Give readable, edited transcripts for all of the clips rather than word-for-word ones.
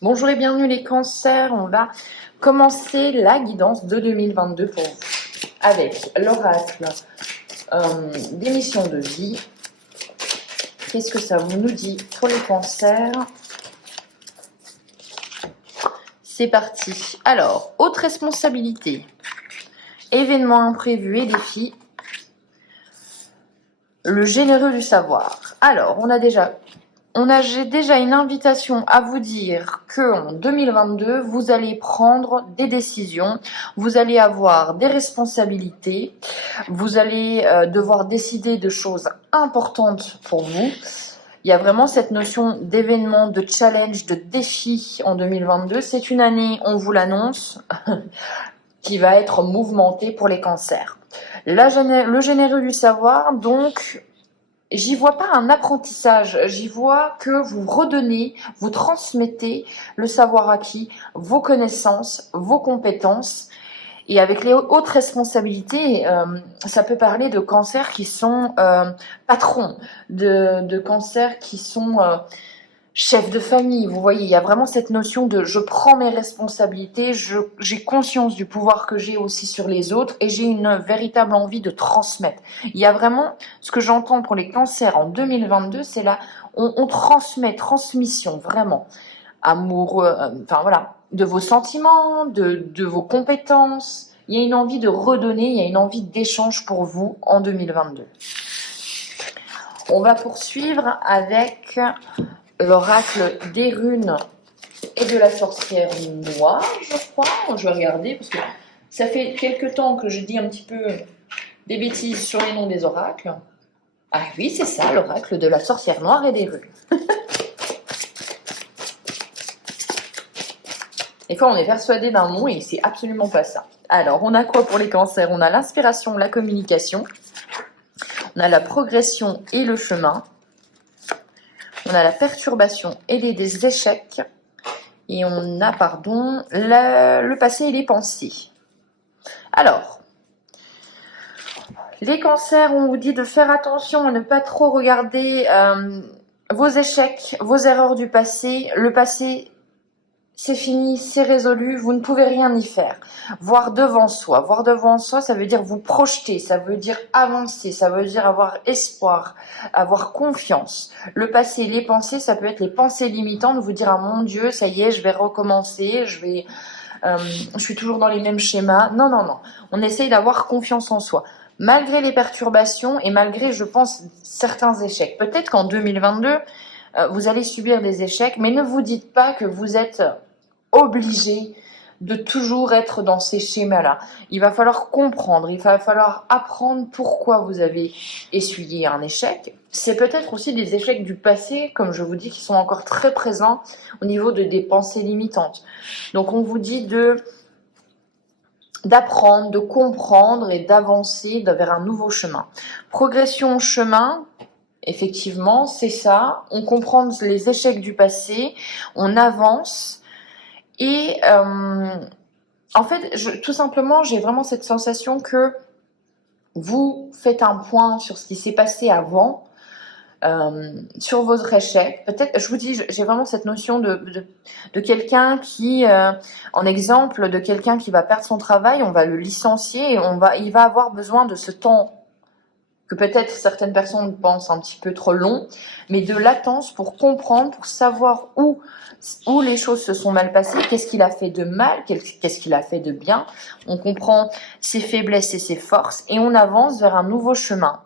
Bonjour et bienvenue les cancers, on va commencer la guidance de 2022 pour vous avec l'oracle des missions de vie. Qu'est-ce que ça nous dit pour les cancers? C'est parti. Alors, haute responsabilité, événements imprévus et défis, le généreux du savoir. Alors, j'ai déjà une invitation à vous dire qu'en 2022, vous allez prendre des décisions, vous allez avoir des responsabilités, vous allez devoir décider de choses importantes pour vous. Il y a vraiment cette notion d'événement, de challenge, de défi en 2022. C'est une année, on vous l'annonce, qui va être mouvementée pour les cancers. Le généreux du savoir, donc... J'y vois pas un apprentissage, j'y vois que vous redonnez, vous transmettez le savoir acquis, vos connaissances, vos compétences. Et avec les hautes responsabilités, ça peut parler de cancers qui sont patrons, de cancers qui sont chefs de famille. Vous voyez, il y a vraiment cette notion de je prends mes responsabilités, j'ai conscience du pouvoir que j'ai aussi sur les autres et j'ai une véritable envie de transmettre. Il y a vraiment, ce que j'entends pour les cancers en 2022, c'est là, on transmet, transmission, vraiment. Amoureux, enfin voilà, de vos sentiments, de vos compétences. Il y a une envie de redonner, il y a une envie d'échange pour vous en 2022. On va poursuivre avec l'oracle des runes et de la sorcière noire, je crois. Je vais regarder parce que ça fait quelques temps que je dis un petit peu des bêtises sur les noms des oracles. Ah oui, c'est ça, l'oracle de la sorcière noire et des runes. Des fois, on est persuadé d'un nom et c'est absolument pas ça. Alors, on a quoi pour les cancers? On a l'inspiration, la communication. On a la progression et le chemin. On a la perturbation et les échecs. Et on a, le passé et les pensées. Alors, les cancers, on vous dit de faire attention à ne pas trop regarder vos échecs, vos erreurs du passé. Le passé, c'est fini, c'est résolu, vous ne pouvez rien y faire. Voir devant soi, ça veut dire vous projeter, ça veut dire avancer, ça veut dire avoir espoir, avoir confiance. Le passé, les pensées, ça peut être les pensées limitantes, vous dire ah mon Dieu, ça y est, je vais recommencer, je suis toujours dans les mêmes schémas. Non, on essaye d'avoir confiance en soi. Malgré les perturbations et malgré, je pense, certains échecs. Peut-être qu'en 2022, vous allez subir des échecs, mais ne vous dites pas que vous êtes obligé de toujours être dans ces schémas-là. Il va falloir comprendre, il va falloir apprendre pourquoi vous avez essuyé un échec. C'est peut-être aussi des échecs du passé, comme je vous dis, qui sont encore très présents au niveau des pensées limitantes. Donc on vous dit d'apprendre, de comprendre et d'avancer vers un nouveau chemin. Progression, chemin, effectivement, c'est ça. On comprend les échecs du passé, on avance. Et en fait, tout simplement, j'ai vraiment cette sensation que vous faites un point sur ce qui s'est passé avant, sur votre échec. Peut-être, je vous dis, j'ai vraiment cette notion de quelqu'un qui, en exemple, de quelqu'un qui va perdre son travail, on va le licencier et il va avoir besoin de ce temps que peut-être certaines personnes pensent un petit peu trop long, mais de latence pour comprendre, pour savoir où les choses se sont mal passées, qu'est-ce qu'il a fait de mal, qu'est-ce qu'il a fait de bien. On comprend ses faiblesses et ses forces et on avance vers un nouveau chemin.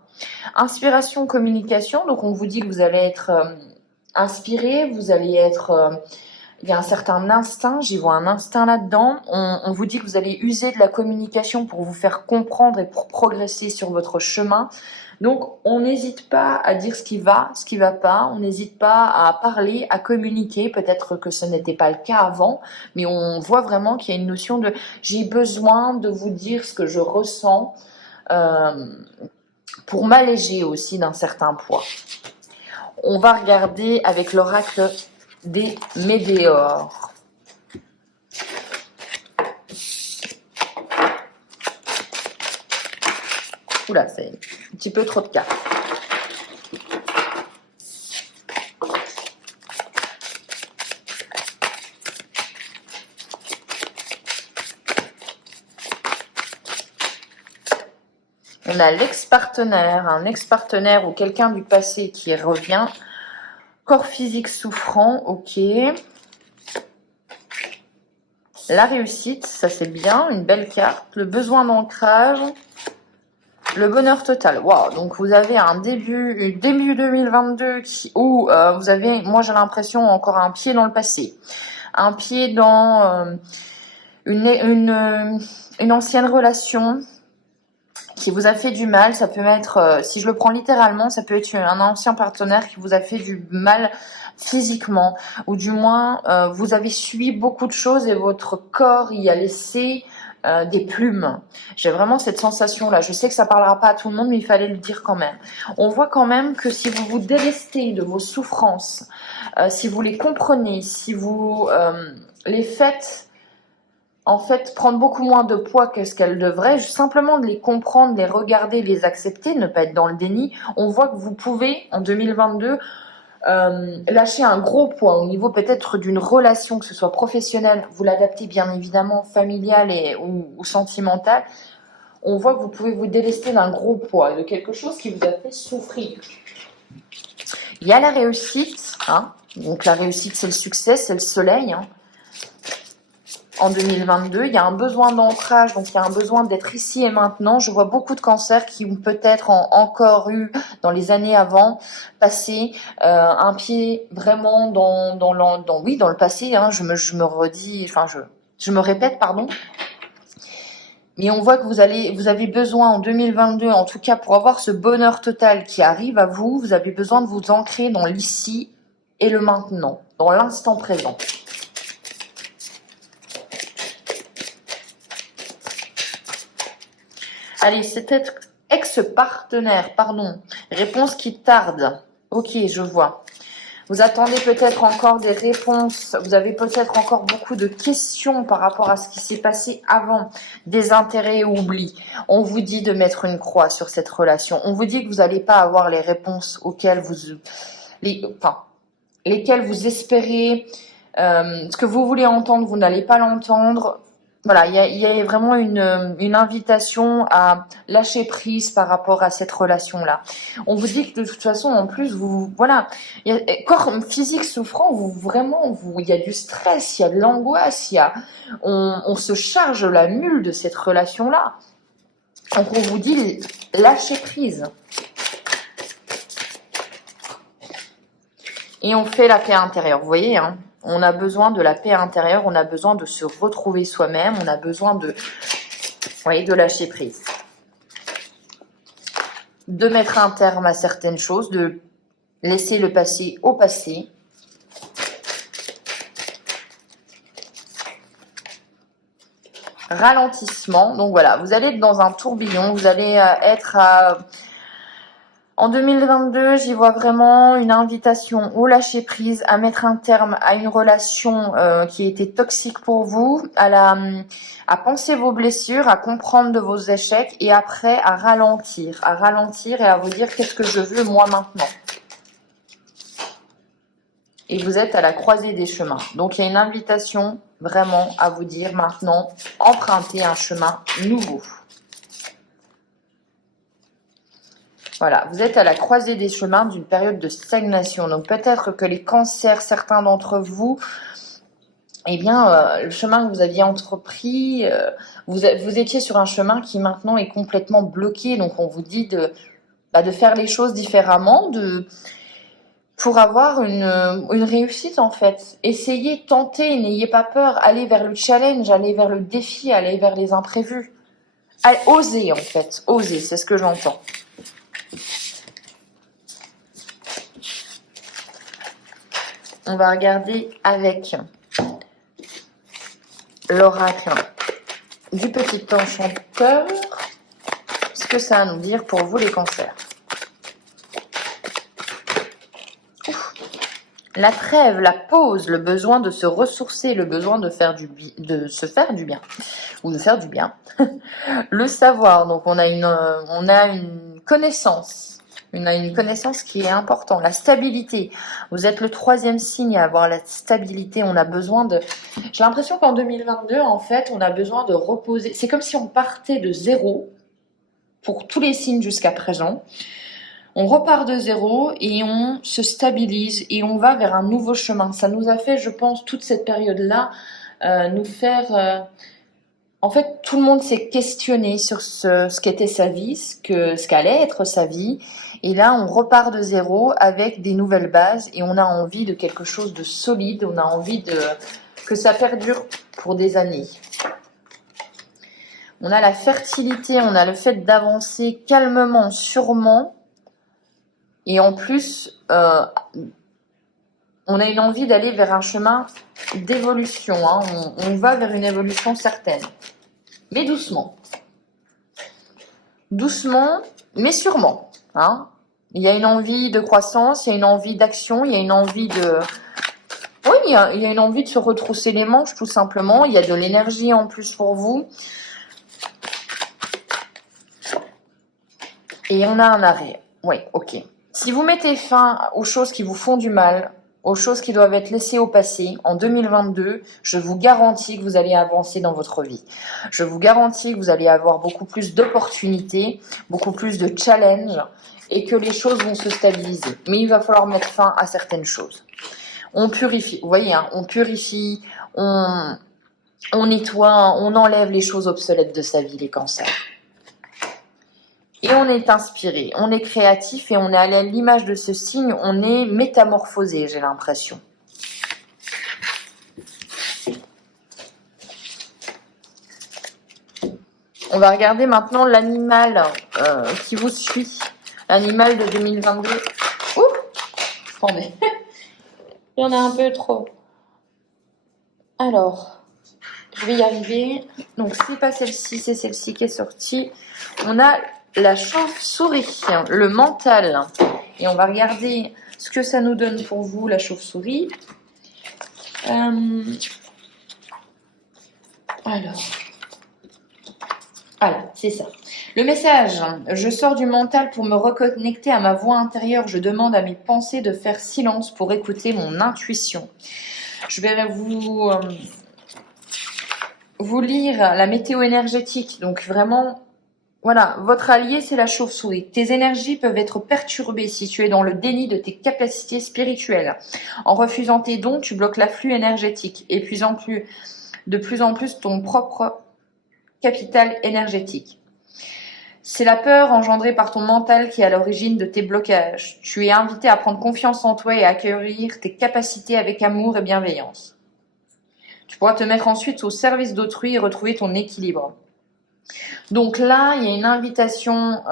Inspiration, communication, donc on vous dit que vous allez être inspiré, vous allez être... il y a un certain instinct, j'y vois un instinct là-dedans. On vous dit que vous allez user de la communication pour vous faire comprendre et pour progresser sur votre chemin. Donc, on n'hésite pas à dire ce qui va pas. On n'hésite pas à parler, à communiquer. Peut-être que ce n'était pas le cas avant, mais on voit vraiment qu'il y a une notion de j'ai besoin de vous dire ce que je ressens pour m'alléger aussi d'un certain poids. On va regarder avec l'oracle des météores. Oula, c'est un petit peu trop de cartes. a l'ex-partenaire, un ex-partenaire ou quelqu'un du passé qui revient. Corps physique souffrant, ok. La réussite, ça c'est bien, une belle carte. Le besoin d'ancrage. Le bonheur total. Waouh, donc vous avez un début 2022 où vous avez, moi j'ai l'impression, encore un pied dans le passé. Un pied dans une ancienne relation qui vous a fait du mal. Ça peut être, si je le prends littéralement, ça peut être un ancien partenaire qui vous a fait du mal physiquement, ou du moins vous avez subi beaucoup de choses et votre corps y a laissé des plumes. J'ai vraiment cette sensation là. Je sais que ça parlera pas à tout le monde, mais il fallait le dire quand même. On voit quand même que si vous vous délestez de vos souffrances, si vous les comprenez, si vous les faites en fait prendre beaucoup moins de poids que ce qu'elles devraient, simplement de les comprendre, les regarder, les accepter, ne pas être dans le déni, on voit que vous pouvez en 2022 lâcher un gros poids au niveau peut-être d'une relation, que ce soit professionnelle, vous l'adaptez bien évidemment, familiale ou sentimentale. On voit que vous pouvez vous délester d'un gros poids, de quelque chose qui vous a fait souffrir. Il y a la réussite, hein. Donc la réussite c'est le succès, c'est le soleil, hein. En 2022, il y a un besoin d'ancrage, donc il y a un besoin d'être ici et maintenant. Je vois beaucoup de cancers qui ont peut-être encore eu dans les années avant passé un pied vraiment dans le passé. Hein, je me redis, enfin je me répète, pardon. Mais on voit que vous avez besoin en 2022, en tout cas pour avoir ce bonheur total qui arrive à vous, vous avez besoin de vous ancrer dans l'ici et le maintenant, dans l'instant présent. Allez, c'était ex-partenaire, pardon. Réponse qui tarde. Ok, je vois. Vous attendez peut-être encore des réponses. Vous avez peut-être encore beaucoup de questions par rapport à ce qui s'est passé avant. Des intérêts oublis. On vous dit de mettre une croix sur cette relation. On vous dit que vous n'allez pas avoir les réponses auxquelles lesquelles vous espérez. Ce que vous voulez entendre, vous n'allez pas l'entendre. Voilà, il y a vraiment une invitation à lâcher prise par rapport à cette relation-là. On vous dit que de toute façon, en plus, voilà, il y a corps physique souffrant, il y a du stress, il y a de l'angoisse, on se charge la mule de cette relation-là. Donc on vous dit lâcher prise. Et on fait la paix intérieure, vous voyez, hein. On a besoin de la paix intérieure, on a besoin de se retrouver soi-même, on a besoin de lâcher prise. De mettre un terme à certaines choses, de laisser le passé au passé. Ralentissement, donc voilà, vous allez être dans un tourbillon, vous allez être à... En 2022, j'y vois vraiment une invitation au lâcher prise, à mettre un terme à une relation qui était toxique pour vous, à penser vos blessures, à comprendre de vos échecs et après à ralentir et à vous dire qu'est-ce que je veux moi maintenant. Et vous êtes à la croisée des chemins. Donc il y a une invitation vraiment à vous dire maintenant, empruntez un chemin nouveau. Voilà, vous êtes à la croisée des chemins d'une période de stagnation. Donc peut-être que les cancers, certains d'entre vous, eh bien, le chemin que vous aviez entrepris, vous étiez sur un chemin qui maintenant est complètement bloqué. Donc on vous dit de faire les choses différemment, pour avoir une réussite en fait. Essayez, tentez, n'ayez pas peur, allez vers le challenge, allez vers le défi, allez vers les imprévus. Allez, osez en fait, osez, c'est ce que j'entends. On va regarder avec l'oracle du petit enchanteur ce que ça a à nous dire pour vous les cancers. La trêve, la pause, le besoin de se ressourcer, le besoin de se faire du bien ou de faire du bien. Le savoir, donc on a une connaissance. On a une connaissance qui est importante. La stabilité. Vous êtes le 3e signe à avoir la stabilité. On a besoin de... J'ai l'impression qu'en 2022, en fait, on a besoin de reposer. C'est comme si on partait de zéro. pour tous les signes jusqu'à présent. On repart de zéro et on se stabilise et on va vers un nouveau chemin. Ça nous a fait, je pense, toute cette période-là, nous faire... En fait, tout le monde s'est questionné sur ce qu'était sa vie, ce qu'allait être sa vie. Et là, on repart de zéro avec des nouvelles bases et on a envie de quelque chose de solide. On a envie que ça perdure pour des années. On a la fertilité, on a le fait d'avancer calmement, sûrement. Et en plus, on a une envie d'aller vers un chemin d'évolution. Hein. On va vers une évolution certaine. Mais doucement. Doucement, mais sûrement. Hein. Il y a une envie de croissance, il y a une envie d'action, il y a une envie de... Oui, il y a une envie de se retrousser les manches, tout simplement. Il y a de l'énergie en plus pour vous. Et on a un arrêt. Oui, ok. Si vous mettez fin aux choses qui vous font du mal, aux choses qui doivent être laissées au passé, en 2022, je vous garantis que vous allez avancer dans votre vie. Je vous garantis que vous allez avoir beaucoup plus d'opportunités, beaucoup plus de challenges et que les choses vont se stabiliser. Mais il va falloir mettre fin à certaines choses. On purifie, vous voyez, hein, on purifie, on nettoie, on enlève les choses obsolètes de sa vie, les cancers. Et on est inspiré, on est créatif et on est à l'image de ce signe, on est métamorphosé, j'ai l'impression. On va regarder maintenant l'animal qui vous suit, l'animal de 2022. Ouh, attendez, il y en a un peu trop. Alors, je vais y arriver. Donc, c'est pas celle-ci, c'est celle-ci qui est sortie. On a la chauve-souris, le mental. Et on va regarder ce que ça nous donne pour vous, la chauve-souris. Voilà, c'est ça. Le message, je sors du mental pour me reconnecter à ma voix intérieure. Je demande à mes pensées de faire silence pour écouter mon intuition. Je vais vous lire la météo énergétique. Donc vraiment... Voilà, votre allié, c'est la chauve-souris. Tes énergies peuvent être perturbées si tu es dans le déni de tes capacités spirituelles. En refusant tes dons, tu bloques l'afflux énergétique, épuisant de plus en plus ton propre capital énergétique. C'est la peur engendrée par ton mental qui est à l'origine de tes blocages. Tu es invité à prendre confiance en toi et à accueillir tes capacités avec amour et bienveillance. Tu pourras te mettre ensuite au service d'autrui et retrouver ton équilibre. Donc là, il y a une invitation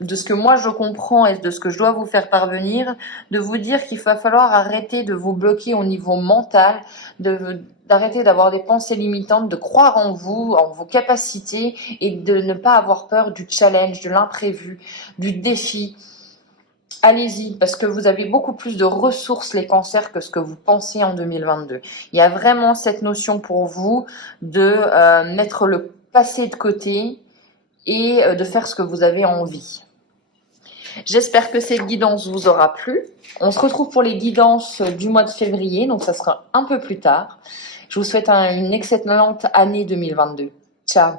de ce que moi je comprends et de ce que je dois vous faire parvenir, de vous dire qu'il va falloir arrêter de vous bloquer au niveau mental, d'arrêter d'avoir des pensées limitantes, de croire en vous, en vos capacités et de ne pas avoir peur du challenge, de l'imprévu, du défi. Allez-y, parce que vous avez beaucoup plus de ressources, les cancers, que ce que vous pensez en 2022. Il y a vraiment cette notion pour vous de mettre le passé de côté et de faire ce que vous avez envie. J'espère que cette guidance vous aura plu. On se retrouve pour les guidances du mois de février, donc ça sera un peu plus tard. Je vous souhaite une excellente année 2022. Ciao.